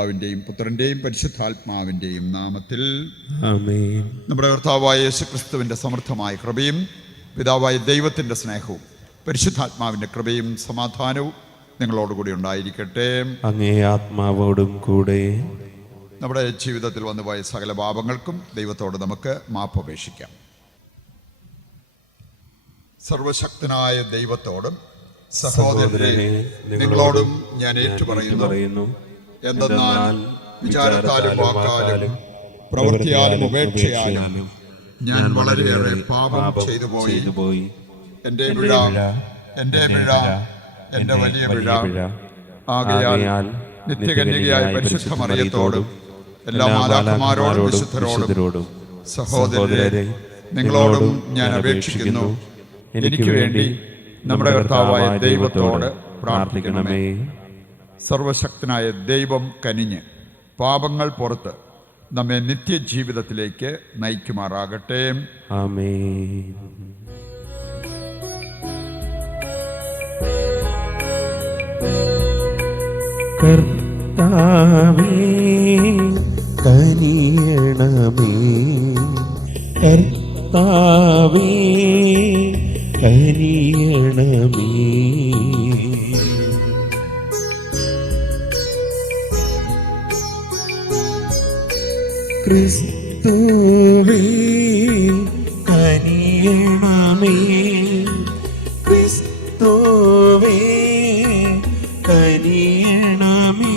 പിതാവിൻ്റെയും പുത്രൻ്റെയും പരിശുദ്ധാത്മാവിൻ്റെയും നാമത്തിൽ ആമേൻ. നമ്മുടെ കർത്താവായ യേശുക്രിസ്തുവിൻ്റെ സമൃദ്ധമായ കൃപയും പിതാവായ ദൈവത്തിൻ്റെ സ്നേഹവും പരിശുദ്ധാത്മാവിൻ്റെ കൃപയും സമാധാനവും നിങ്ങളോടുകൂടി ഉണ്ടായിരിക്കട്ടെ. അങ്ങേ ആത്മാവോടും കൂടെ. നമ്മുടെ ജീവിതത്തിൽ വന്നുപോയ സകല പാപങ്ങൾക്കും ദൈവത്തോട് നമുക്ക് മാപ്പപേക്ഷിക്കാം. സർവശക്തനായ ദൈവത്തോടും സഹോദരരെ നിങ്ങളോടും ഞാൻ ഏറ്റുപറയുന്നു, എന്തെന്നാൽ വിചാരത്താലും വാക്കാലും പ്രവൃത്തിയാലും ഉപേക്ഷയാലും ഞാൻ വളരെയേറെ പാപം ചെയ്തു പോയി. എൻ്റെ പിഴ, എൻ്റെ വലിയ പിഴ. ആകയാൽ നിത്യകന്യകയായ പരിശുദ്ധ മറിയത്തോടും എല്ലാ മാലാഖമാരോടും വിശുദ്ധരോടും സഹോദരരെ നിങ്ങളോടും ഞാൻ അപേക്ഷിക്കുന്നു, എനിക്ക് വേണ്ടി നമ്മുടെ കർത്താവായ ദൈവത്തോട് പ്രാർത്ഥിക്കണമേ. സർവശക്തനായ ദൈവം കനിഞ്ഞ് പാപങ്ങൾ പുറത്ത് നമ്മെ നിത്യജീവിതത്തിലേക്ക് നയിക്കുമാറാകട്ടെ. ആമേൻ. കർത്താവേ കനിയണമേ, കർത്താവേ കനിയണമേ. ക്രിസ്തുവേ കനിയണമേ, ക്രിസ്തുവേ കനിയണമേ.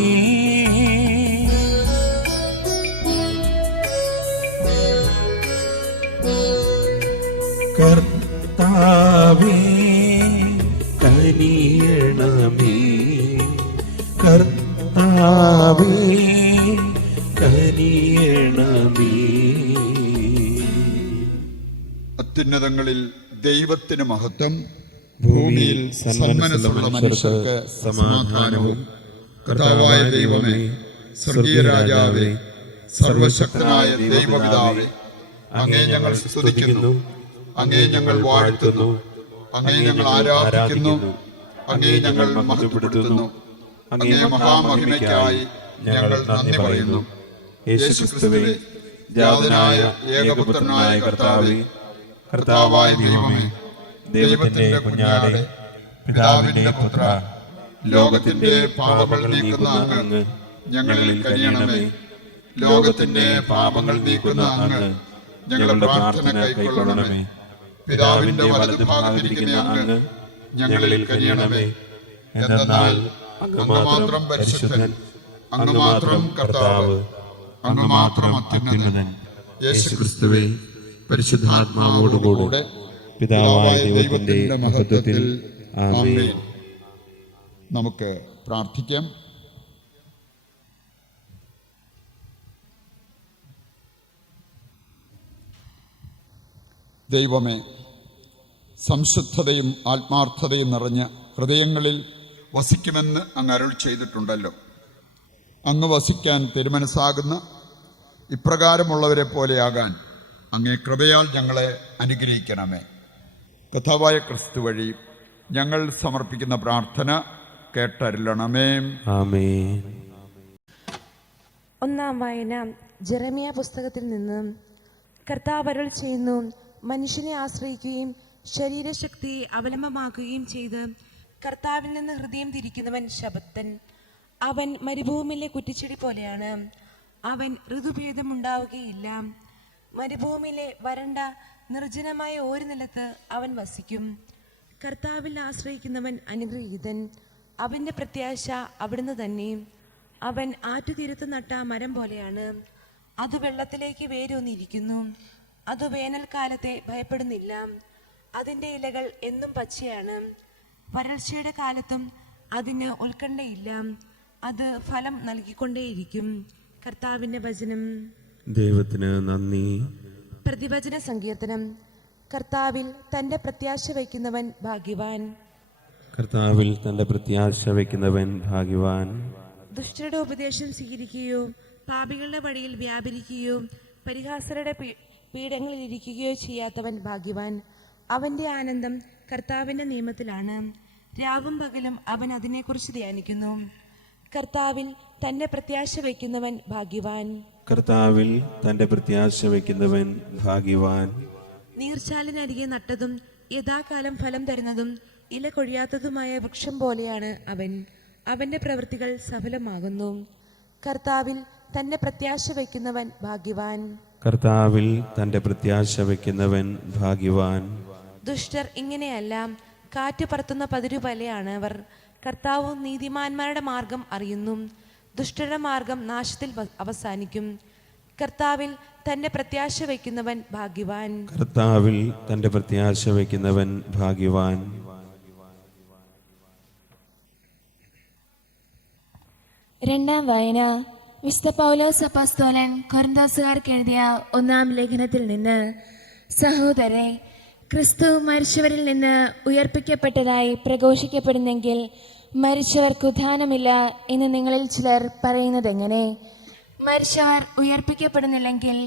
കർത്താവേ കനിയണമേ, കർത്താവേ കനിയണമേ. അത്യുന്നതങ്ങളിൽ ദൈവത്തിന് മഹത്വം, ഭൂമിയിൽ സന്മനസ്സുള്ള മനുഷ്യർക്ക് സമാധാനവും. കർത്താവായ ദൈവമേ, സ്വർഗീയ രാജാവേ, സർവശക്തനായ ദൈവപിതാവേ, അങ്ങേ ഞങ്ങൾ സ്തുതിക്കുന്നു, അങ്ങേ ഞങ്ങൾ വാഴ്ത്തുന്നു, അങ്ങേ ഞങ്ങൾ ആരാധിക്കുന്നു, അങ്ങേ ഞങ്ങൾ മഹത്വപ്പെടുത്തുന്നു. അങ്ങേ മഹാമഹിമയ്ക്കായി ഞങ്ങൾ നന്ദി പറയുന്നു. യേശുക്രിസ്തുവേ, ജാതനായ ഏകപുത്രനായ കർത്താവേ, കർത്താവായ ദൈവമേ, ദൈവത്തിന്റെ കുഞ്ഞാടേ, പിതാവിന്റെ പുത്ര, ലോകത്തിന്റെ പാപങ്ങൾ നീക്കുന്ന അങ്ങ് ഞങ്ങളിൽ കനിയണമേ. ലോകത്തിന്റെ പാപങ്ങൾ നീക്കുന്ന അങ്ങ് ഞങ്ങളുടെ പ്രാർത്ഥന കൈക്കൊള്ളണമേ. പിതാവിന്റെ വലതു ഭാഗത്തിരിക്കുന്ന അങ്ങ് ഞങ്ങളിൽ കനിയണമേ. എന്തെന്നാൽ അങ്ങ് മാത്രം പരിശുദ്ധൻ, അങ്ങ് മാത്രം കർത്താവ്, അങ്ങ് മാത്രം അത്യുന്നതൻ. യേശുക്രിസ്തുവേ, പരിശുദ്ധാത്മാവോടുകൂടെ പിതാവായ ദൈവത്തിന്റെ മഹത്വത്തിൽ. ആമേൻ. നമുക്ക് പ്രാർത്ഥിക്കാം. ദൈവമേ, സംശുദ്ധതയും ആത്മാർത്ഥതയും നിറഞ്ഞ ഹൃദയങ്ങളിൽ വസിക്കുമെന്ന് അങ്ങ് അരുൾ ചെയ്തിട്ടുണ്ടല്ലോ. അങ്ങ് വസിക്കാൻ തിരുമനസ്സാകുന്ന ഇപ്രകാരമുള്ളവരെ പോലെയാകാൻ അങ്ങേ കൃപയാൽ ഞങ്ങളെ അനുഗ്രഹിക്കണമേ. കർത്താവായ ക്രിസ്തു വഴി ഞങ്ങൾ സമർപ്പിക്കുന്ന പ്രാർത്ഥന കേട്ടരുളണമേ. ആമേൻ. ഒന്നാം വായന ജെറമിയ പുസ്തകത്തിൽ നിന്ന്. കർത്താവ് അരുൾ ചെയ്യുന്നു, മനുഷ്യനെ ആശ്രയിക്കുകയും ശരീരശക്തിയെ അവലംബമാക്കുകയും ചെയ്ത് കർത്താവിൽ നിന്ന് ഹൃദയം തിരിക്കുന്നവൻ ശബത്തൻ. അവൻ മരുഭൂമിയിലെ കുറ്റിച്ചെടി പോലെയാണ്. അവൻ ഋതുഭേദം ഉണ്ടാവുകയില്ല. മരുഭൂമിയിലെ വരണ്ട നിർജ്ജനമായ ഒരു നിലത്ത് അവൻ വസിക്കും. കർത്താവിൽ ആശ്രയിക്കുന്നവൻ അനുഗ്രഹീതൻ. അവൻ്റെ പ്രത്യാശ അവിടുന്ന് തന്നെ. അവൻ ആറ്റുതീരത്ത് നട്ട മരം പോലെയാണ്. അത് വെള്ളത്തിലേക്ക് വേരൂന്നിരിക്കുന്നു. അത് വേനൽക്കാലത്തെ ഭയപ്പെടുന്നില്ല. അതിൻ്റെ ഇലകൾ എന്നും പച്ചയാണ്. വരൾച്ചയുടെ കാലത്തും അതിന് ഉത്കണ്ഠയില്ല. അത് ഫലം നൽകിക്കൊണ്ടേയിരിക്കും. കർത്താവിൻ്റെ വചനം. ദൈവത്തിന് നന്ദി. പ്രതിവചന സങ്കീർത്തനം. കർത്താവിൽ തൻ്റെ പ്രത്യാശ വയ്ക്കുന്നവൻ ഭാഗ്യവാൻ. കർത്താവിൽ തന്റെ പ്രത്യാശ വയ്ക്കുന്നവൻ ഭാഗ്യവാൻ. ദുഷ്ടരുടെ ഉപദേശം സ്വീകരിക്കുകയോ പാപികളുടെ വഴിയിൽ വ്യാപരിക്കുകയോ പരിഹാസരുടെ പീഠങ്ങളിൽ ഇരിക്കുകയോ ചെയ്യാത്തവൻ ഭാഗ്യവാൻ. അവൻ്റെ ആനന്ദം കർത്താവിൻ്റെ നിയമത്തിലാണ്. രാവും പകലും അവൻ അതിനെക്കുറിച്ച് ധ്യാനിക്കുന്നു. കർത്താവിൽ തന്നെ പ്രത്യാശ വയ്ക്കുന്നവൻ ഭാഗ്യവാൻ. കർത്താവിൽ തന്റെ പ്രത്യാശ വയ്ക്കുന്നവൻ ഭാഗ്യവാൻ. നീർച്ചാലിനരികെ നട്ടതും യഥാകാലം ഫലം തരുന്നതും ഇല കൊഴിയാത്തതുമായ വൃക്ഷം പോലെയാണ് അവൻ. അവന്റെ പ്രവൃത്തികൾ സഫലമാകുന്നു. കർത്താവിൽ തന്നെ പ്രത്യാശ വയ്ക്കുന്നവൻ ഭാഗ്യവാൻ. കർത്താവിൽ തന്റെ പ്രത്യാശ വയ്ക്കുന്നവൻ ഭാഗ്യവാൻ. ദുഷ്ടർ ഇങ്ങനെയല്ല, കാറ്റ് പറത്തുന്ന പതിരുപോലെയാണ് അവർ. കർത്താവ് നീതിമാന്മാരുടെ മാർഗം അറിയുന്നു, ദുഷ്ടരുടെ മാർഗം നാശത്തിൽ അവസാനിക്കും. കർത്താവിൽ തന്റെ പ്രത്യാശ വയ്ക്കുന്നവൻ ഭാഗ്യവാൻ. കർത്താവിൽ തന്റെ പ്രത്യാശ വയ്ക്കുന്നവൻ ഭാഗ്യവാൻ. രണ്ടാം വായന. വിശുദ്ധ പൗലോസ് അപ്പോസ്തലൻ കൊരിന്ത്യക്കാർക്ക് എഴുതിയ 1-ാം ലേഖനത്തിൽ നിന്ന്. സഹോദരരെ, ക്രിസ്തു മരിച്ചവരിൽ നിന്ന് ഉയർപ്പിക്കപ്പെട്ടതായി പ്രഘോഷിക്കപ്പെടുന്നെങ്കിൽ മരിച്ചവർക്ക് ഉത്ഥാനമില്ല എന്ന് നിങ്ങളിൽ ചിലർ പറയുന്നതെങ്ങനെ? മരിച്ചവർ ഉയർപ്പിക്കപ്പെടുന്നില്ലെങ്കിൽ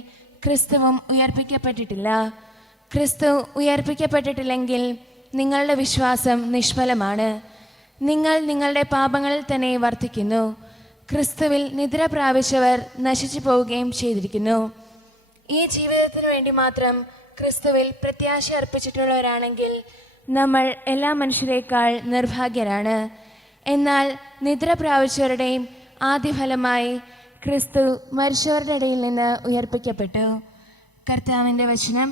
ക്രിസ്തുവും ഉയർപ്പിക്കപ്പെട്ടിട്ടില്ല. ക്രിസ്തു ഉയർപ്പിക്കപ്പെട്ടിട്ടില്ലെങ്കിൽ നിങ്ങളുടെ വിശ്വാസം നിഷ്ഫലമാണ്. നിങ്ങൾ നിങ്ങളുടെ പാപങ്ങളിൽ തന്നെ വർത്തിക്കുന്നു. ക്രിസ്തുവിൽ നിദ്ര പ്രാപിച്ചവർ നശിച്ചു പോവുകയും ചെയ്തിരിക്കുന്നു. ഈ ജീവിതത്തിനു വേണ്ടി മാത്രം ക്രിസ്തുവിൽ പ്രത്യാശ അർപ്പിച്ചിട്ടുള്ളവരാണെങ്കിൽ നമ്മൾ എല്ലാ മനുഷ്യരെക്കാൾ നിർഭാഗ്യരാണ്. എന്നാൽ നിദ്ര പ്രാപിച്ചവരുടെയും ആദ്യഫലമായി ക്രിസ്തു മരിച്ചവരുടെ ഇടയിൽ നിന്ന് ഉയർപ്പിക്കപ്പെട്ടു. കർത്താവിന്റെ വചനം.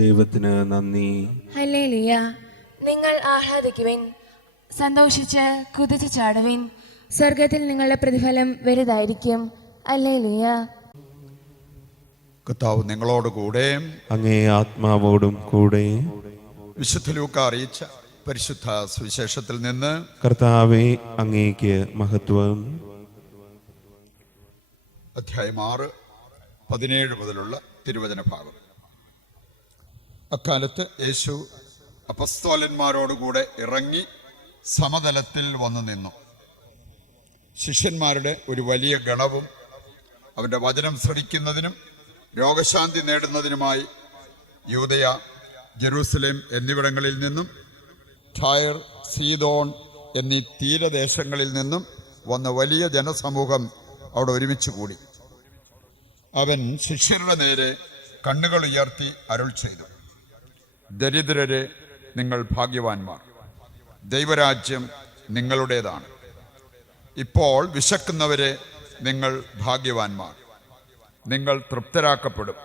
ദൈവത്തിന് നന്ദി. ഹല്ലേലൂയ. നിങ്ങൾ ആഹ്ലാദിക്കുവിൻ, സന്തോഷിച്ച് കുതിച്ചു ചാടുവിൻ. സ്വർഗത്തിൽ നിങ്ങളുടെ പ്രതിഫലം വലുതായിരിക്കും. ഹല്ലേലൂയ. കർത്താവ് നിങ്ങളോടുകൂടെ. അങ്ങേ ആത്മാവോടും കൂടെ. വിശുദ്ധ ലൂക്ക അറിയിച്ച പരിശുദ്ധ സുവിശേഷത്തിൽ നിന്ന്. കർത്താവേ, അങ്ങേക്ക് മഹത്വം. അധ്യായം 6:17 മുതലുള്ള തിരുവചന ഭാഗം. അക്കാലത്ത് യേശു അപ്പസ്തോലന്മാരോടുകൂടെ ഇറങ്ങി സമതലത്തിൽ വന്നു നിന്നു. ശിഷ്യന്മാരുടെ ഒരു വലിയ ഗണവും അവന്റെ വചനം ശ്രവിക്കുന്നതിനും രോഗശാന്തി നേടുന്നതിനുമായി യൂദയ, ജെറൂസലേം എന്നിവിടങ്ങളിൽ നിന്നും ടയർ, സീദോൺ എന്നീ തീരദേശങ്ങളിൽ നിന്നും വന്ന വലിയ ജനസമൂഹം അവിടെ ഒരുമിച്ച് കൂടി. അവൻ ശിഷ്യരുടെ നേരെ കണ്ണുകൾ ഉയർത്തി അരുൾ ചെയ്തു: ദരിദ്രരെ, നിങ്ങൾ ഭാഗ്യവാന്മാർ, ദൈവരാജ്യം നിങ്ങളുടേതാണ്. ഇപ്പോൾ വിശക്കുന്നവരെ, നിങ്ങൾ ഭാഗ്യവാന്മാർ, നിങ്ങൾ തൃപ്തരാക്കപ്പെടും.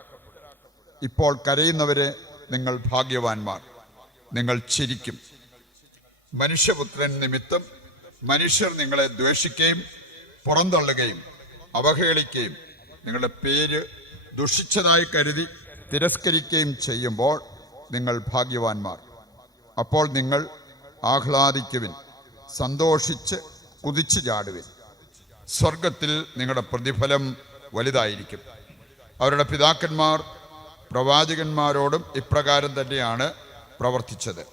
ഇപ്പോൾ കരയുന്നവരെ, നിങ്ങൾ ഭാഗ്യവാന്മാർ, നിങ്ങൾ ചിരിക്കും. മനുഷ്യപുത്രൻ നിമിത്തം മനുഷ്യർ നിങ്ങളെ ദ്വേഷിക്കുകയും പുറന്തള്ളുകയും അവഹേളിക്കുകയും നിങ്ങളുടെ പേര് ദുഷിച്ചതായി കരുതി തിരസ്കരിക്കുകയും ചെയ്യുമ്പോൾ നിങ്ങൾ ഭാഗ്യവാന്മാർ. അപ്പോൾ നിങ്ങൾ ആഹ്ലാദിക്കുവിൻ, സന്തോഷിച്ച് കുതിച്ചു ചാടുവിൻ. സ്വർഗത്തിൽ നിങ്ങളുടെ പ്രതിഫലം വലുതായിരിക്കും. അവരുടെ പിതാക്കന്മാർ പ്രവാചകന്മാരോടും ഇപ്രകാരം തന്നെയാണ് പ്രവർത്തിച്ചത്.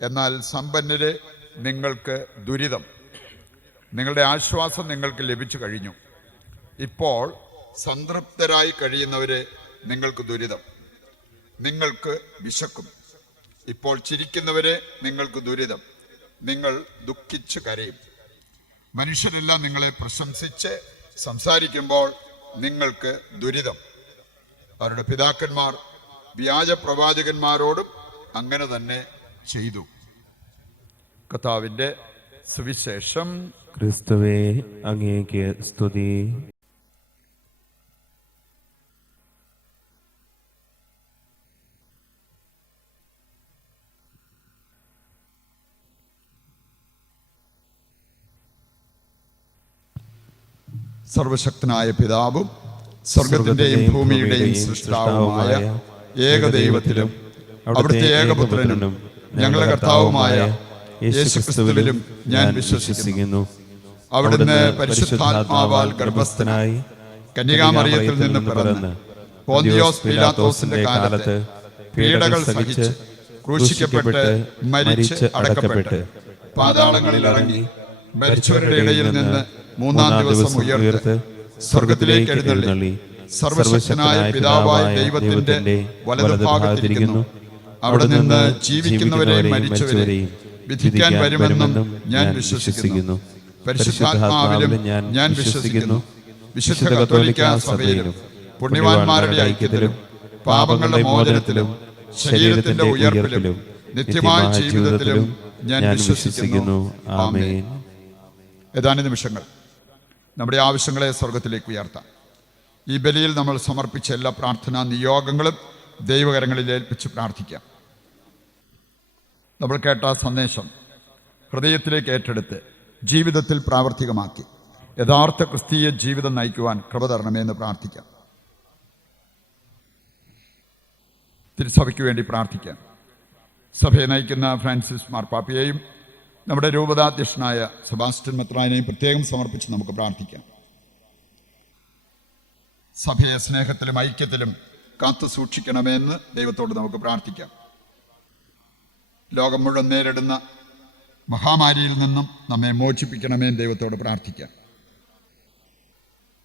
എന്നാൽ സമ്പന്നരെ, നിങ്ങൾക്ക് ദുരിതം. നിങ്ങളുടെ ആശ്വാസം നിങ്ങൾക്ക് ലഭിച്ചു കഴിഞ്ഞു. ഇപ്പോൾ സംതൃപ്തരായി കഴിയുന്നവരെ, നിങ്ങൾക്ക് ദുരിതം. നിങ്ങൾക്ക് വിശക്കും. ഇപ്പോൾ ചിരിക്കുന്നവരെ, നിങ്ങൾക്ക് ദുരിതം. നിങ്ങൾ ദുഃഖിച്ചു കരയും. മനുഷ്യരെല്ലാം നിങ്ങളെ പ്രശംസിച്ച് സംസാരിക്കുമ്പോൾ നിങ്ങൾക്ക് ദുരിതം. അവരുടെ പിതാക്കന്മാർ വ്യാജ പ്രവാചകന്മാരോടും അങ്ങനെ തന്നെ ചെയ്തു. കർത്താവിന്റെ സുവിശേഷം. ക്രിസ്തുവേ, അങ്ങേക്ക് സ്തുതി. സർവശക്തനായ പിതാവും സ്വർഗത്തിന്റെയും ഭൂമിയുടെയും സൃഷ്ടാവുമായ ഏകദൈവത്തിലും അവിടുത്തെ ഏകപുത്രനും ഞങ്ങളുടെ കർത്താവുമായ യേശുക്രിസ്തുവിലും ഞാൻ വിശ്വസിക്കുന്നു. അവിടുന്ന് പരിശുദ്ധാത്മാവാൽ ഗർഭസ്ഥനായി കന്യകാമറിയത്തിൽ നിന്ന് പിറന്ന് പോന്തിയോസ് പീലാത്തോസിന്റെ കാലത്ത് പീഡകൾ സഹിച്ച് ക്രൂശിക്കപ്പെട്ട് മരിച്ച് അടക്കപ്പെട്ട് പാതാളങ്ങളിൽ ഇറങ്ങി മരിച്ചവരുടെ ഇടയിൽ നിന്ന് 3-ാം ദിവസം ഉയർത്ത് സ്വർഗത്തിലേക്ക് എഴുന്നള്ളി സർവശക്തനായ പിതാവായ ദൈവത്തിന്റെ വലതുഭാഗത്തിരിക്കുന്നു. അവിടെ നിന്ന് ജീവിക്കുന്നവരെയും മരിച്ചവരെയും വിധിക്കാൻ വരുമെന്നും ഞാൻ വിശ്വസിക്കുന്നു. പരിശുദ്ധാത്മാവിലും ഞാൻ വിശ്വസിക്കുന്നു. വിശുദ്ധ കത്തോലിക്കാ സഭയിലും പുണ്യവാന്മാരുടെ ഐക്യത്തിലും പാപങ്ങളുടെ മോചനത്തിലും ശരീരത്തിന്റെ ഉയർപ്പിലും നിത്യമായ ജീവിതത്തിലും ഞാൻ വിശ്വസിക്കുന്നു. ആമേൻ. ഏതാനും നിമിഷങ്ങൾ നമ്മുടെ ആവശ്യങ്ങളെ സ്വർഗത്തിലേക്ക് ഉയർത്താം. ഈ ബലിയിൽ നമ്മൾ സമർപ്പിച്ച എല്ലാ പ്രാർത്ഥനാ നിയോഗങ്ങളും ദൈവകരങ്ങളിൽ ഏൽപ്പിച്ച് പ്രാർത്ഥിക്കാം. നമ്മൾ കേട്ട സന്ദേശം ഹൃദയത്തിലേക്ക് ഏറ്റെടുത്ത് ജീവിതത്തിൽ പ്രാവർത്തികമാക്കി യഥാർത്ഥ ക്രിസ്തീയ ജീവിതം നയിക്കുവാൻ കൃപ തരണമെന്ന് പ്രാർത്ഥിക്കാം. തിരുസഭയ്ക്ക് വേണ്ടി പ്രാർത്ഥിക്കാം. സഭയെ നയിക്കുന്ന ഫ്രാൻസിസ് മാർപ്പാപ്പയെയും നമ്മുടെ രൂപതാധ്യക്ഷനായ സെബാസ്റ്റ്യൻ മെത്രാനെയും പ്രത്യേകം സമർപ്പിച്ച് നമുക്ക് പ്രാർത്ഥിക്കാം. സഭയെ സ്നേഹത്തിലും ഐക്യത്തിലും കാത്തു സൂക്ഷിക്കണമെന്ന് ദൈവത്തോട് നമുക്ക് പ്രാർത്ഥിക്കാം. ലോകം മുഴുവൻ നേരിടുന്ന മഹാമാരിയിൽ നിന്നും നമ്മെ മോചിപ്പിക്കണമെന്ന് ദൈവത്തോട് പ്രാർത്ഥിക്കാം.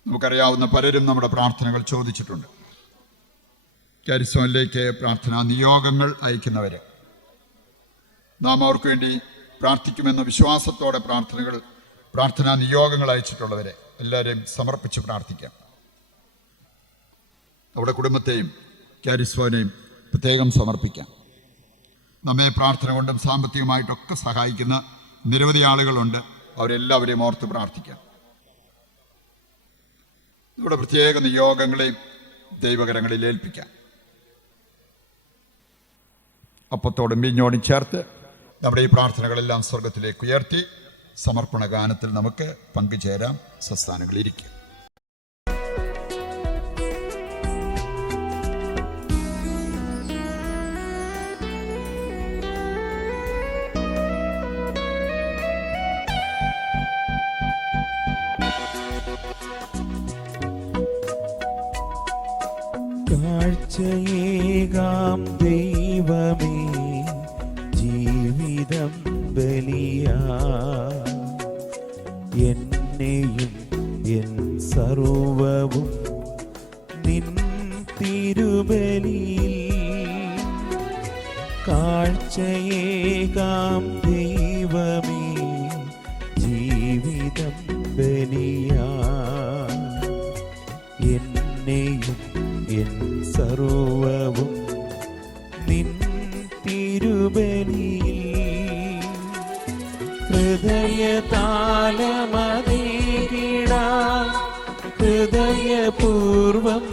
നമുക്കറിയാവുന്ന പലരും നമ്മുടെ പ്രാർത്ഥനകൾ ചോദിച്ചിട്ടുണ്ട്. കാരിസ്മയിലേക്ക് പ്രാർത്ഥനാ നിയോഗങ്ങൾ അയക്കുന്നവര് നാം അവർക്ക് വേണ്ടി പ്രാർത്ഥിക്കുമെന്ന വിശ്വാസത്തോടെ പ്രാർത്ഥനാ നിയോഗങ്ങൾ അയച്ചിട്ടുള്ളവരെ എല്ലാവരെയും സമർപ്പിച്ച് പ്രാർത്ഥിക്കാം. നമ്മുടെ കുടുംബത്തെയും കാരിസ്മോനെയും പ്രത്യേകം സമർപ്പിക്കാം. നമ്മെ പ്രാർത്ഥന കൊണ്ടും സാമ്പത്തികമായിട്ടൊക്കെ സഹായിക്കുന്ന നിരവധി ആളുകളുണ്ട്. അവരെല്ലാവരെയും ഓർത്ത് പ്രാർത്ഥിക്കാം. നമ്മുടെ പ്രത്യേക നിയോഗങ്ങളെയും ദൈവകരങ്ങളിൽ ഏൽപ്പിക്കാം. അപ്പത്തോടും വീഞ്ഞോടും ചേർത്ത് നമ്മുടെ ഈ പ്രാർത്ഥനകളെല്ലാം സ്വർഗത്തിലേക്ക് ഉയർത്തി സമർപ്പണ ഗാനത്തിൽ നമുക്ക് പങ്കുചേരാം. സ്വസ്ഥാനങ്ങളിരിക്കും. കാഴ്ചയേകാം ദൈവമേ ജീവിതം ബലിയാ എന്നെയും എൻ സർവവും നിൻ തിരുബലിയിൽ കാഴ്ചയേകാം ദൈവമേ ജീവിതം ബലിയാ എന്നെയും എൻ സർവവും നിൻ തിരുബലിയിൽ ഹൃദയതാലമതേകിടാൻ ഹൃദയപൂർവം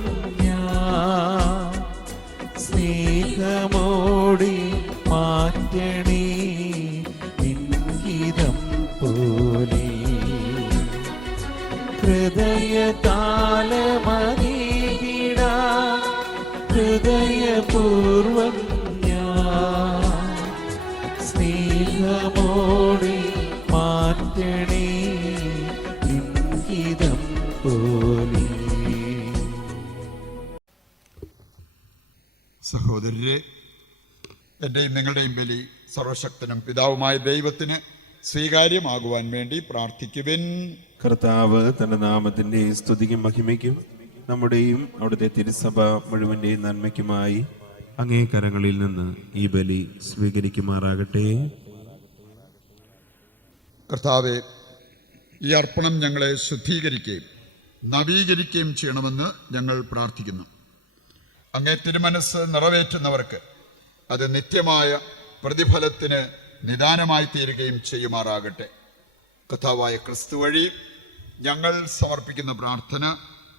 ഞാൻ സ്നേഹമോടി മാറ്റണേ നിൻഹിതം പോലെ ഹൃദയതാലമതേകിടാൻ ഹൃദയപൂർവം ഞാൻ സ്നേഹമോടി മാറ്റണേ ഇംഗിതം പോലെ. സഹോദരരെ, എൻ്റെയും നിങ്ങളുടെയും ബലി സർവശക്തനും പിതാവുമായ ദൈവത്തിന് സ്വീകാര്യമാകുവാൻ വേണ്ടി പ്രാർത്ഥിക്കുവിൻ. കർത്താവ് തന്റെ നാമത്തിന്റെ സ്തുതിക്കും മഹിമയ്ക്കും നമ്മുടെയും അവിടുത്തെ തിരുസഭ മുഴുവന്റെയും നന്മയ്ക്കുമായി അങ്ങേ കരങ്ങളിൽ നിന്ന് ഈ ബലി സ്വീകരിക്കുമാറാകട്ടെ. കർത്താവെ, ഈ അർപ്പണം ഞങ്ങളെ ശുദ്ധീകരിക്കുകയും നവീകരിക്കുകയും ചെയ്യണമെന്ന് ഞങ്ങൾ പ്രാർത്ഥിക്കുന്നു. അങ്ങേ തിരുമനസ് നിറവേറ്റുന്നവർക്ക് അത് നിത്യമായ പ്രതിഫലത്തിന് നിദാനമായി തീരുകയും ചെയ്യുമാറാകട്ടെ. കർത്താവായ ക്രിസ്തു വഴി ഞങ്ങൾ സമർപ്പിക്കുന്ന പ്രാർത്ഥന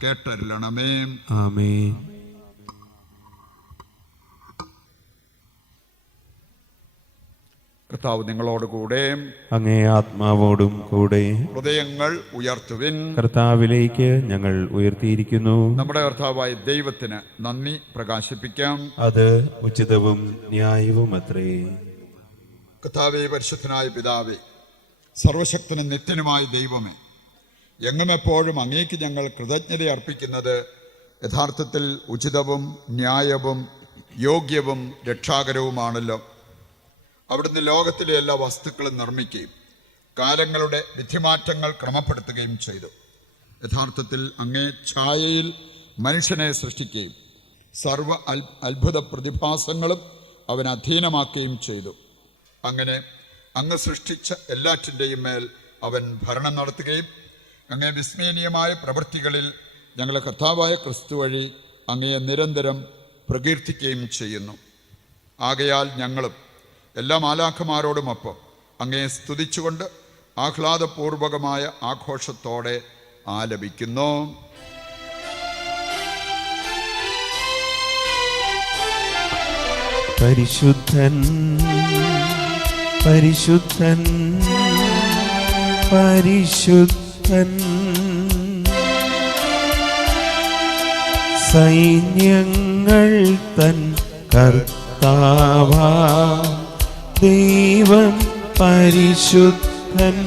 കേട്ടരുളണമേ. ആമേൻ. കർത്താവ് നിങ്ങളോടുകൂടെ, അങ്ങേ ആത്മാവോടും കൂടെ. ഹൃദയങ്ങൾ ഉയർത്തുവിൻ. കർത്താവിലേക്ക് ഞങ്ങൾ ഉയർത്തിയിരിക്കുന്നു. നമ്മുടെ കർത്താവായ ദൈവത്തിന് നന്ദി പ്രകാശിപ്പിക്കാം. അത് ഉചിതവും ന്യായവും അത്രേ. കർത്താവേ, പരിശുദ്ധനായ പിതാവേ, സർവശക്തനും നിത്യനുമായ ദൈവമേ, എങ്ങും എപ്പോഴും അങ്ങേക്ക് ഞങ്ങൾ കൃതജ്ഞത അർപ്പിക്കുന്നത് യഥാർത്ഥത്തിൽ ഉചിതവും ന്യായവും യോഗ്യവും രക്ഷാകരവുമാണല്ലോ. അവിടുന്ന് ലോകത്തിലെ എല്ലാ വസ്തുക്കളും നിർമ്മിക്കുകയും കാലങ്ങളുടെ വിധിമാറ്റങ്ങൾ ക്രമപ്പെടുത്തുകയും ചെയ്തു. യഥാർത്ഥത്തിൽ അങ്ങേ ഛായയിൽ മനുഷ്യനെ സൃഷ്ടിക്കുകയും സർവ അത്ഭുത പ്രതിഭാസങ്ങളും അവൻ അധീനമാക്കുകയും ചെയ്തു. അങ്ങനെ അങ്ങ് സൃഷ്ടിച്ച എല്ലാറ്റിൻ്റെയും മേൽ അവൻ ഭരണം നടത്തുകയും അങ്ങേ വിസ്മയനീയമായ പ്രവൃത്തികളിൽ ഞങ്ങളെ കർത്താവായ ക്രിസ്തു വഴി അങ്ങയെ നിരന്തരം പ്രകീർത്തിക്കുകയും ചെയ്യുന്നു. ആകയാൽ ഞങ്ങളും എല്ലാ മാലാഖമാരോടുമൊപ്പം അങ്ങയെ സ്തുതിച്ചുകൊണ്ട് ആഹ്ലാദപൂർവകമായ ആഘോഷത്തോടെ ആലപിക്കുന്നു. പരിശുദ്ധൻ പരിശുദ്ധൻ പരിശുദ്ധൻ, സൈന്യങ്ങൾ തൻ കർത്താവാ ദൈവം പരിശുദ്ധൻ.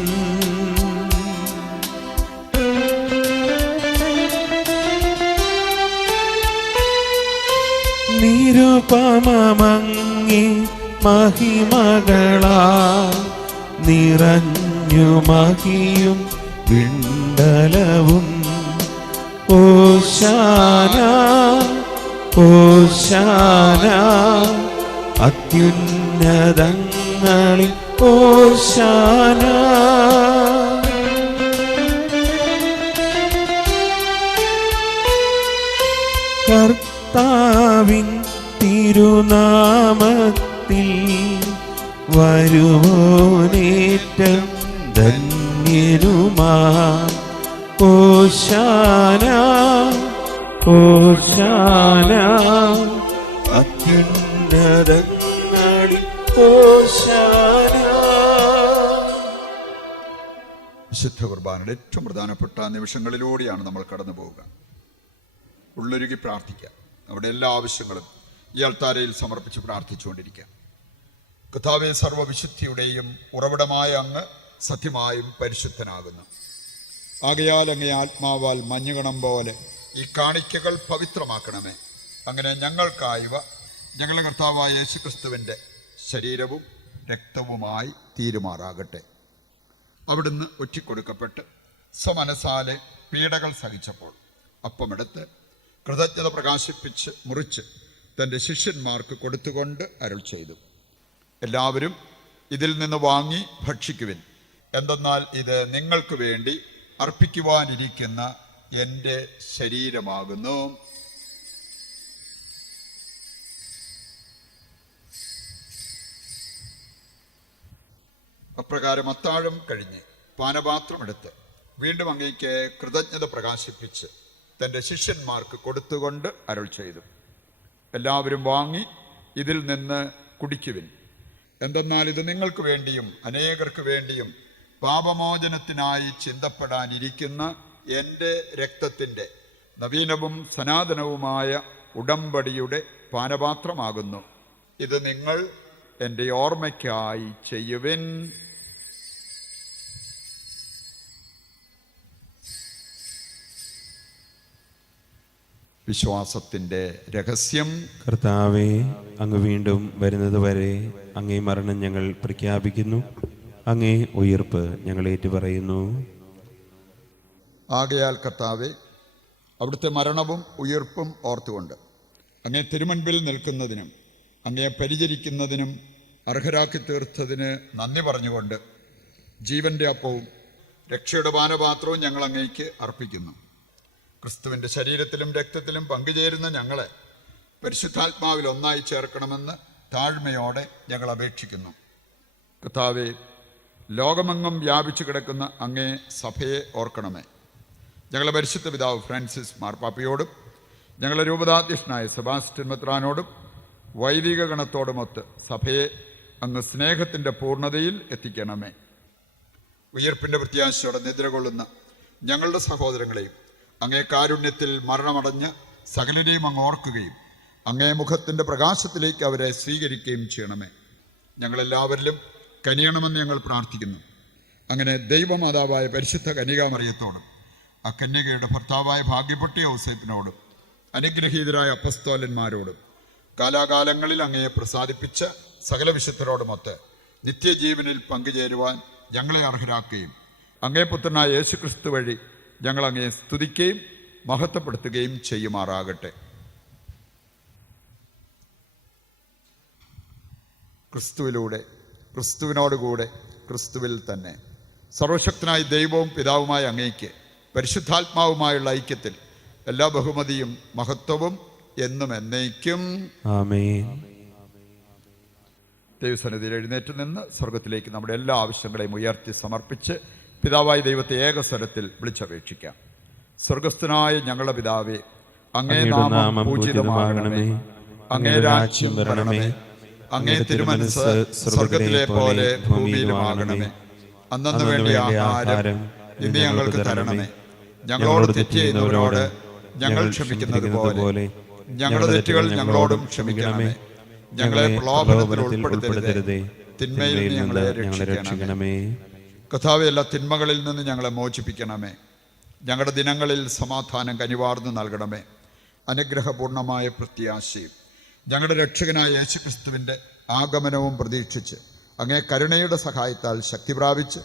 നിരുപമങ്ങി മഹിമകളാ നിറഞ്ഞു മഹിയും വിണ്ടലവും. ഓശാന ഓശാന അത്യുന്നതങ്ങളിൽ ഓശാന. കർത്താവിൻ തിരുനാമത്തിൽ വരുവോനേറ്റം ധന്യനുമാ. ഓശാന ഓശാന അത്യുന്നതങ്ങളിൽ ഓശാന. വിശുദ്ധ കുർബാനയുടെ ഏറ്റവും പ്രധാനപ്പെട്ട നിമിഷങ്ങളിലൂടെയാണ് നമ്മൾ കടന്നു പോവുക. ഉള്ളൊരുക്കി പ്രാർത്ഥിക്കുക. അവിടെ എല്ലാ ആവശ്യങ്ങളും ഈ അൾത്താരയിൽ സമർപ്പിച്ച് പ്രാർത്ഥിച്ചുകൊണ്ടിരിക്കുക. കർത്താവേ, സർവ്വവിശുദ്ധിയുടെയും ഉറവിടമായ അങ്ങ് സത്യമായും പരിശുദ്ധനാകുന്നു. ആകയാൽ അങ്ങേ ആത്മാവാൽ മഞ്ഞുകണം പോലെ ഈ കാണിക്കകൾ പവിത്രമാക്കണമേ. അങ്ങനെ ഞങ്ങൾക്കായവ ഞങ്ങളുടെ കർത്താവായ യേശുക്രിസ്തുവിൻ്റെ ശരീരവും രക്തവുമായി തീരുമാറാകട്ടെ. അവിടുന്ന് ഒറ്റിക്കൊടുക്കപ്പെട്ട് സ്വമനസാലെ പീഡകൾ സഹിച്ചപ്പോൾ അപ്പമെടുത്ത് കൃതജ്ഞത പ്രകാശിപ്പിച്ച് മുറിച്ച് തൻ്റെ ശിഷ്യന്മാർക്ക് കൊടുത്തുകൊണ്ട് അരുൾ ചെയ്തു, എല്ലാവരും ഇതിൽ നിന്ന് വാങ്ങി ഭക്ഷിക്കുവിൻ. എന്തെന്നാൽ ഇത് നിങ്ങൾക്ക് വേണ്ടി അർപ്പിക്കുവാനിരിക്കുന്ന എൻ്റെ ശരീരമാകുന്നു. അപ്രകാരം അത്താഴം കഴിഞ്ഞ് പാനപാത്രമെടുത്ത് വീണ്ടും അങ്ങേക്ക് കൃതജ്ഞത പ്രകാശിപ്പിച്ച് തൻ്റെ ശിഷ്യന്മാർക്ക് കൊടുത്തുകൊണ്ട് അരുൾ ചെയ്തു, എല്ലാവരും വാങ്ങി ഇതിൽ നിന്ന് കുടിക്കുവിൻ. എന്തെന്നാൽ ഇത് നിങ്ങൾക്ക് വേണ്ടിയും അനേകർക്ക് വേണ്ടിയും പാപമോചനത്തിനായി ചിന്തപ്പെടാനിരിക്കുന്ന എൻ്റെ രക്തത്തിൻ്റെ നവീനവും സനാതനവുമായ ഉടമ്പടിയുടെ പാനപാത്രമാകുന്നു. ഇത് നിങ്ങൾ എൻ്റെ ഓർമ്മയ്ക്കായി ചെയ്യുവിൻ. വിശ്വാസത്തിൻ്റെ രഹസ്യം. കർത്താവേ, അങ്ങ് വീണ്ടും വരുന്നത് വരെ അങ്ങേ മരണം ഞങ്ങൾ പ്രഖ്യാപിക്കുന്നു, അങ്ങേ ഉയിർപ്പ് ഞങ്ങൾ ഏറ്റുപറയുന്നു. ആകയാൽ കർത്താവേ, അവിടുത്തെ മരണവും ഉയിർപ്പും ഓർത്തുകൊണ്ട് അങ്ങേ തിരുമുൻപിൽ നിൽക്കുന്നതിനും അങ്ങയെ പരിചരിക്കുന്നതിനും അർഹരാക്കി തീർത്തതിന് നന്ദി പറഞ്ഞുകൊണ്ട് ജീവന്റെ അപ്പവും രക്ഷയുടെ പാനപാത്രവും ഞങ്ങൾ അങ്ങേക്ക് അർപ്പിക്കുന്നു. ക്രിസ്തുവിൻ്റെ ശരീരത്തിലും രക്തത്തിലും പങ്കുചേരുന്ന ഞങ്ങളെ പരിശുദ്ധാത്മാവിൽ ഒന്നായി ചേർക്കണമെന്ന് താഴ്മയോടെ ഞങ്ങൾ അപേക്ഷിക്കുന്നു. കർത്താവേ, ലോകമെങ്ങും വ്യാപിച്ചു കിടക്കുന്ന അങ്ങേ സഭയെ ഓർക്കണമേ. ഞങ്ങളെ പരിശുദ്ധ പിതാവ് ഫ്രാൻസിസ് മാർപ്പാപ്പയോടും ഞങ്ങളെ രൂപതാധ്യക്ഷനായ സെബാസ്റ്റ്യൻ മെത്രാനോടും വൈദിക ഗണത്തോടുമൊത്ത് സഭയെ അങ്ങ് സ്നേഹത്തിൻ്റെ പൂർണ്ണതയിൽ എത്തിക്കണമേ. ഉയിർപ്പിൻ്റെ പ്രത്യാശയോടെ നിദ്ര കൊള്ളുന്ന ഞങ്ങളുടെ സഹോദരങ്ങളെയും അങ്ങേ കാരുണ്യത്തിൽ മരണമടഞ്ഞ് സകലരെയും അങ്ങ് ഓർക്കുകയും അങ്ങേ മുഖത്തിൻ്റെ പ്രകാശത്തിലേക്ക് അവരെ സ്വീകരിക്കുകയും ചെയ്യണമേ. ഞങ്ങളെല്ലാവരിലും കനിയണമെന്ന് ഞങ്ങൾ പ്രാർത്ഥിക്കുന്നു. അങ്ങനെ ദൈവമാതാവായ പരിശുദ്ധ കന്യകാമറിയത്തോടും ആ കന്യകയുടെ ഭർത്താവായ ഭാഗ്യപ്പെട്ട ഔസേപ്പിനോടും അനുഗ്രഹീതരായ അപ്പസ്തോലന്മാരോടും കാലാകാലങ്ങളിൽ അങ്ങയെ പ്രസാദിപ്പിച്ച സകല വിശുദ്ധരോടുമൊത്ത് നിത്യജീവനിൽ പങ്കുചേരുവാൻ ഞങ്ങളെ അർഹരാക്കുകയും അങ്ങേ പുത്രനായ യേശുക്രിസ്തു വഴി ഞങ്ങൾ അങ്ങയെ സ്തുതിക്കുകയും മഹത്വപ്പെടുത്തുകയും ചെയ്യുമാറാകട്ടെ. ക്രിസ്തുവിലൂടെ, ക്രിസ്തുവിനോടുകൂടെ, ക്രിസ്തുവിൽ തന്നെ സർവശക്തനായ ദൈവവും പിതാവുമായ അങ്ങേക്ക് പരിശുദ്ധാത്മാവുമായുള്ള ഐക്യത്തിൽ എല്ലാ ബഹുമതിയും മഹത്വവും എന്നും എന്നേക്കും ആമേൻ. ദൈവസന്നിധിയിൽ എഴുന്നേറ്റ് നിന്ന് സ്വർഗത്തിലേക്ക് നമ്മുടെ എല്ലാ ആവശ്യങ്ങളെയും ഉയർത്തി സമർപ്പിച്ച് പിതാവായ ദൈവത്തെ ഏകസ്വരത്തിൽ വിളിച്ചപേക്ഷിക്കാം. സ്വർഗസ്ഥനായ ഞങ്ങളുടെ പിതാവേ, അങ്ങേ നാമം പൂജിതമാകണമേ, അങ്ങേ രാജ്യം വരണമേ, അങ്ങേ തിരുമനസ് സ്വർഗത്തിലെ പോലെ ഭൂമിയിലുമാകണമേ. അന്നു വേണ്ടിയ ആഹാരം ഇന്ന് ഞങ്ങൾക്ക് തരണമേ. ഞങ്ങളോട് തെറ്റ് ചെയ്യുന്നവരോട് ഞങ്ങൾ ക്ഷമിക്കുന്നത് പോലെ ഞങ്ങളുടെ തെറ്റുകൾ ഞങ്ങളോടും ക്ഷമിക്കണമേ. ഞങ്ങളെ പ്രലോഭനത്തിൽ ഉൾപ്പെടുത്തരുതേ, തിന്മയിൽ നിന്ന് ഞങ്ങളെ രക്ഷിക്കണമേ. കർത്താവേ, എല്ലാ തിന്മകളിൽ നിന്ന് ഞങ്ങളെ മോചിപ്പിക്കണമേ. ഞങ്ങളുടെ ദിനങ്ങളിൽ സമാധാനം കനിവാർന്നു നൽകണമേ. അനുഗ്രഹപൂർണമായ പ്രത്യാശയും ഞങ്ങളുടെ രക്ഷകനായ യേശുക്രിസ്തുവിൻ്റെ ആഗമനവും പ്രതീക്ഷിച്ച് അങ്ങേ കരുണയുടെ സഹായത്താൽ ശക്തി പ്രാപിച്ച്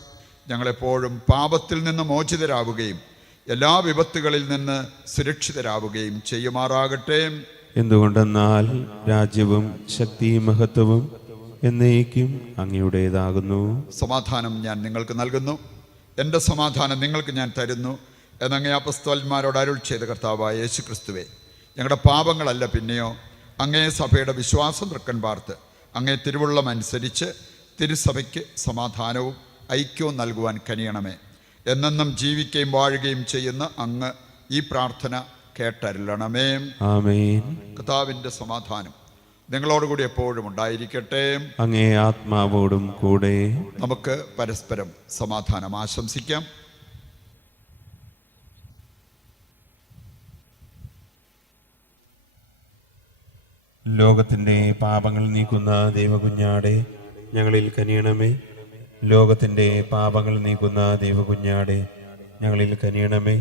ഞങ്ങളെപ്പോഴും പാപത്തിൽ നിന്ന് മോചിതരാവുകയും എല്ലാ വിപത്തുകളിൽ നിന്ന് സുരക്ഷിതരാവുകയും ചെയ്യുമാറാകട്ടെ. എന്തുകൊണ്ടെന്നാൽ രാജ്യവും ശക്തിയും മഹത്വവും എന്നേക്കും അങ്ങയുടേതാകുന്നു. സമാധാനം ഞാൻ നിങ്ങൾക്ക് നൽകുന്നു, എൻ്റെ സമാധാനം നിങ്ങൾക്ക് ഞാൻ തരുന്നു എന്നങ്ങേ അപ്പസ്തോലന്മാരോട് അരുൾ ചെയ്ത കർത്താവായ യേശുക്രിസ്തുവേ, ഞങ്ങളുടെ പാപങ്ങളല്ല പിന്നെയോ അങ്ങേ സഭയുടെ വിശ്വാസം തൃക്കൻ പാർത്ത് അങ്ങേ തിരുവുള്ളം അനുസരിച്ച് തിരുസഭയ്ക്ക് സമാധാനവും ഐക്യവും നൽകുവാൻ കനിയണമേ. എന്നെന്നും ജീവിക്കുകയും വാഴുകയും ചെയ്യുന്ന അങ്ങ് ഈ പ്രാർത്ഥന കേട്ടരുളണമേ. ആമേൻ. കർത്താവിൻ്റെ സമാധാനം നിങ്ങളോടുകൂടി എപ്പോഴും ഉണ്ടായിരിക്കട്ടെ. അങ്ങേ ആത്മാവോടും കൂടെ. നമുക്ക് പരസ്പരം സമാധാനം ആശംസിക്കാം. ലോകത്തിൻ്റെ പാപങ്ങൾ നീക്കുന്ന ദൈവകുഞ്ഞാടെ ഞങ്ങളിൽ കനിയണമേ. ലോകത്തിൻ്റെ പാപങ്ങൾ നീക്കുന്ന ദൈവകുഞ്ഞാടെ ഞങ്ങളിൽ കനിയണമേ.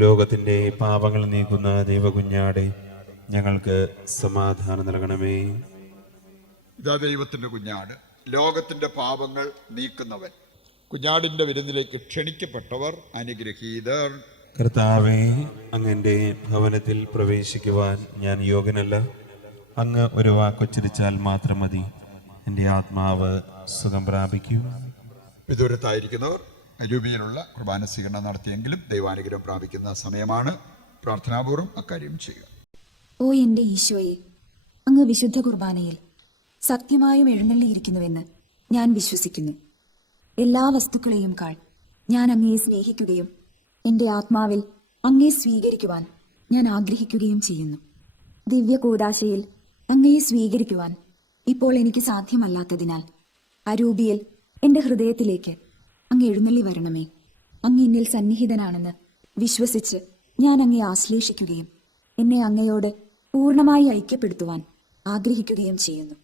ലോകത്തിൻ്റെ പാപങ്ങൾ നീക്കുന്ന ദൈവകുഞ്ഞാടെ ഞങ്ങൾക്ക് സമാധാനം നൽകണമേ. ഇതാ ദൈവത്തിൻ്റെ കുഞ്ഞാട്, ലോകത്തിൻ്റെ പാപങ്ങൾ നീക്കുന്നവൻ. കുഞ്ഞാടിൻ്റെ വിരുന്നിലേക്ക് ക്ഷണിക്കപ്പെട്ടവർ അനുഗ്രഹീതർ. കർത്താവേ, അങ്ങൻ്റെ ഭവനത്തിൽ പ്രവേശിക്കുവാൻ ഞാൻ യോഗ്യനല്ല. അങ്ങ് ഒരു വാക്കൊച്ചരിച്ചാൽ മാത്രം മതി, എൻ്റെ ആത്മാവ് സുഖം പ്രാപിക്കും. വിദൂരത്തായിരിക്കുന്നവർ രൂപയിലുള്ള കുർബാന സ്വീകരണം നടത്തിയെങ്കിലും ദൈവാനുഗ്രഹം പ്രാപിക്കുന്ന സമയമാണ്. പ്രാർത്ഥനാപൂർവ്വം അക്കാര്യം ചെയ്യുക. ഓ എൻ്റെ ഈശോയെ, അങ്ങ് വിശുദ്ധ കുർബാനയിൽ സത്യമായും എഴുന്നള്ളിയിരിക്കുന്നുവെന്ന് ഞാൻ വിശ്വസിക്കുന്നു. എല്ലാ വസ്തുക്കളെയും കാൾ ഞാൻ അങ്ങയെ സ്നേഹിക്കുകയും എൻ്റെ ആത്മാവിൽ അങ്ങയെ സ്വീകരിക്കുവാൻ ഞാൻ ആഗ്രഹിക്കുകയും ചെയ്യുന്നു. ദിവ്യ കൂദാശയിൽ അങ്ങയെ സ്വീകരിക്കുവാൻ ഇപ്പോൾ എനിക്ക് സാധ്യമല്ലാത്തതിനാൽ അരൂപിയിൽ എൻ്റെ ഹൃദയത്തിലേക്ക് അങ്ങ് എഴുന്നള്ളി വരണമേ. അങ്ങ് എന്നിൽ സന്നിഹിതനാണെന്ന് വിശ്വസിച്ച് ഞാൻ അങ്ങയെ ആശ്ലേഷിക്കുകയും എന്നെ അങ്ങയോട് പൂർണ്ണമായി ഐക്യപ്പെടുത്തുവാൻ ആഗ്രഹിക്കുകയും ചെയ്യുന്നു.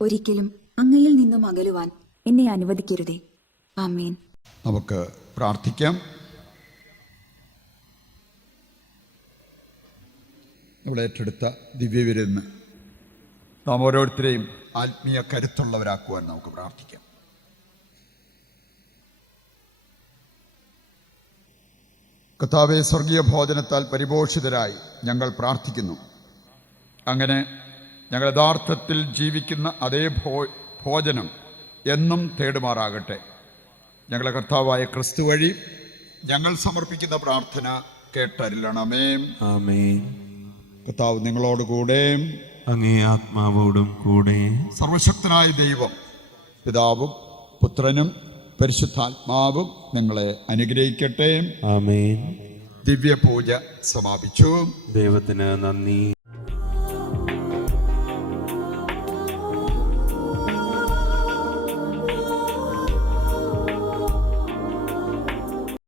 ഒരിക്കലും അങ്ങയിൽ നിന്നും അകലുവാൻ എന്നെ അനുവദിക്കരുതേ. ആമേൻ. നമുക്ക് പ്രാർത്ഥിക്കാം. നമ്മൾ ഏറ്റെടുത്ത ദിവ്യവിരുന്ന് നാം ഓരോരുത്തരെയും ആത്മീയ കരുത്തുള്ളവരാക്കുവാൻ നമുക്ക് പ്രാർത്ഥിക്കാം. കർത്താവേ, സ്വർഗീയ ഭോജനത്താൽ പരിപോഷിതരായി ഞങ്ങൾ പ്രാർത്ഥിക്കുന്നു. അങ്ങനെ ഞങ്ങൾ യഥാർത്ഥത്തിൽ ജീവിക്കുന്ന അതേ ഭോജനം എന്നും തേടുമാറാകട്ടെ. ഞങ്ങളെ കർത്താവായ ക്രിസ്തു വഴി ഞങ്ങൾ സമർപ്പിക്കുന്ന പ്രാർത്ഥന കേട്ടരുളണമേ. ആമേൻ. കർത്താവ് നിങ്ങളോടുകൂടെ, അങ്ങേ ആത്മാവോടും കൂടെ. സർവശക്തനായ ദൈവം പിതാവും പുത്രനും പരിശുദ്ധാത്മാവും നിങ്ങളെ അനുഗ്രഹിക്കട്ടെ. ആമേൻ. ദിവ്യപൂജ സമാപിച്ചു. ദൈവത്തിന് നന്ദി.